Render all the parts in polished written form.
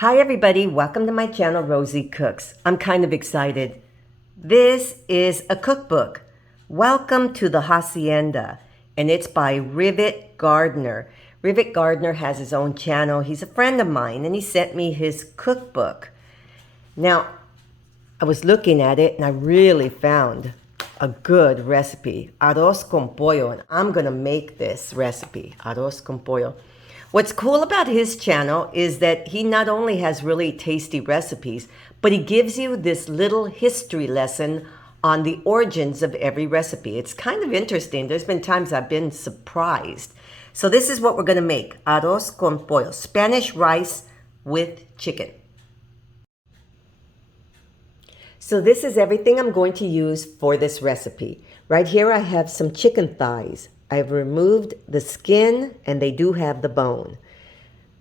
Hi everybody, welcome to my channel, Rosie Cooks. I'm kind of excited. This is a cookbook. Welcome to the Hacienda, and it's by Rivet Gardner. Rivet Gardner has his own channel. He's a friend of mine, and he sent me his cookbook. Now, I was looking at it, and I really found a good recipe, Arroz con Pollo, and I'm gonna make this recipe, Arroz con Pollo. What's cool about his channel is that he not only has really tasty recipes, but he gives you this little history lesson on the origins of every recipe. It's kind of interesting. There's been times I've been surprised. So this is what we're gonna make, Arroz con Pollo, Spanish rice with chicken. So this is everything I'm going to use for this recipe. Right here I have some chicken thighs. I've removed the skin and they do have the bone.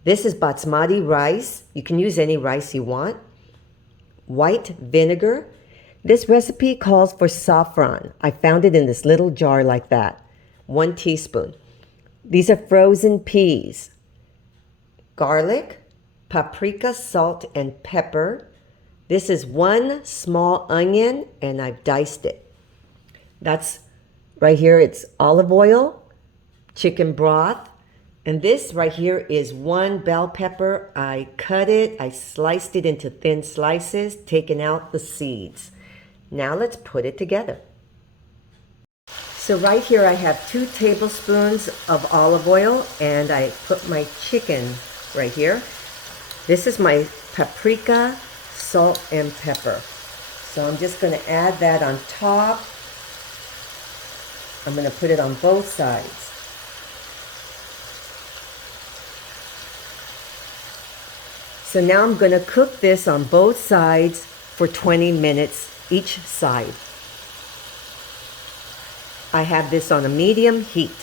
This is basmati rice. You can use any rice you want. White vinegar. This recipe calls for saffron. I found it in this little jar like that. 1 teaspoon. These are frozen peas. Garlic, paprika, salt, and pepper. This is 1 small onion and I've diced it. That's right here, it's olive oil, chicken broth, and this right here is 1 bell pepper. I cut it, I sliced it into thin slices, taking out the seeds. Now let's put it together. So right here I have 2 tablespoons of olive oil, and I put my chicken right here. This is my paprika, salt, and pepper. So I'm just going to add that on top. I'm going to put it on both sides. So now I'm going to cook this on both sides for 20 minutes each side. I have this on a medium heat.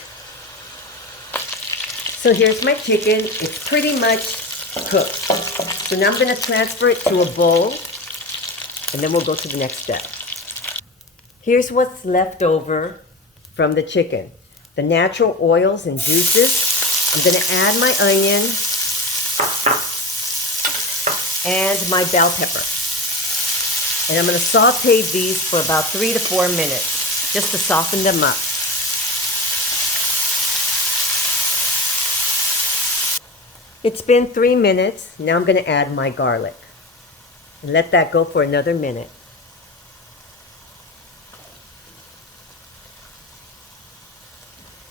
So here's my chicken. It's pretty much cooked. So now I'm going to transfer it to a bowl, and then we'll go to the next step. Here's what's left over from the chicken. The natural oils and juices. I'm going to add my onion and my bell pepper. And I'm going to saute these for about 3 to 4 minutes just to soften them up. It's been 3 minutes. Now I'm going to add my garlic and let that go for another minute.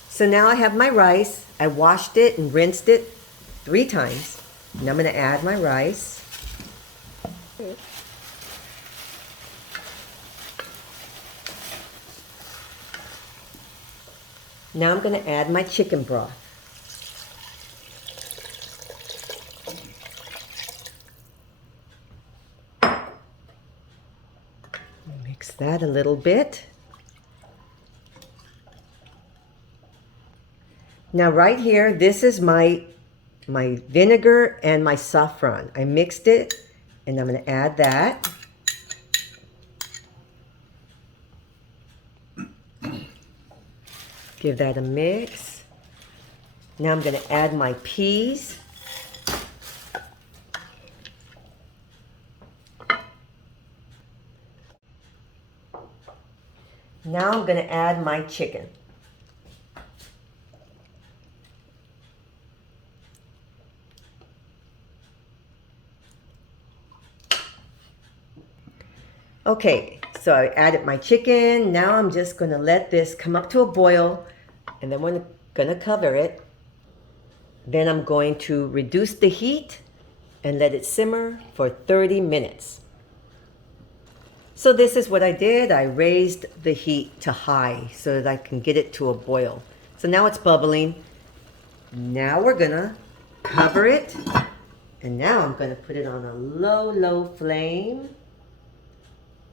So now I have my rice. I washed it and rinsed it 3 times. Now I'm going to add my rice. Now I'm going to add my chicken broth. Mix that a little bit. Now right here, this is my vinegar and my saffron. I mixed it, and I'm going to add that. Give that a mix. Now I'm going to add my peas. Now I'm going to add my chicken. Okay, so I added my chicken. Now I'm just going to let this come up to a boil, and then we're going to cover it. Then I'm going to reduce the heat and let it simmer for 30 minutes. So this is what I did. I raised the heat to high so that I can get it to a boil. So now it's bubbling. Now we're going to cover it, and now I'm going to put it on a low flame.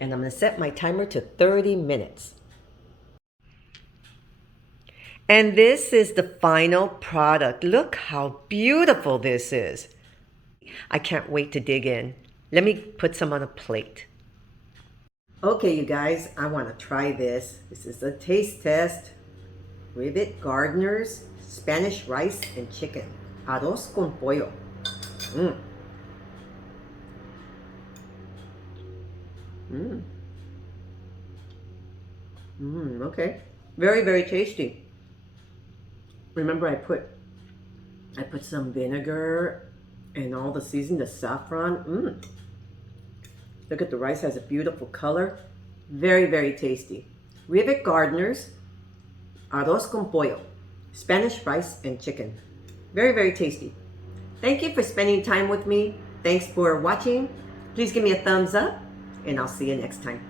And I'm going to set my timer to 30 minutes. And this is the final product. Look how beautiful this is. I can't wait to dig in. Let me put some on a plate. Okay, you guys, I want to try this. This is a taste test. Rivet Gardner's Spanish rice and chicken. Arroz con pollo. Okay. Very, very tasty. Remember I put some vinegar and all the seasoning, the saffron. Look at the rice, has a beautiful color. Very, very tasty. Rivet Gardeners, Arroz con Pollo, Spanish rice and chicken. Very, very tasty. Thank you for spending time with me. Thanks for watching. Please give me a thumbs up, and I'll see you next time.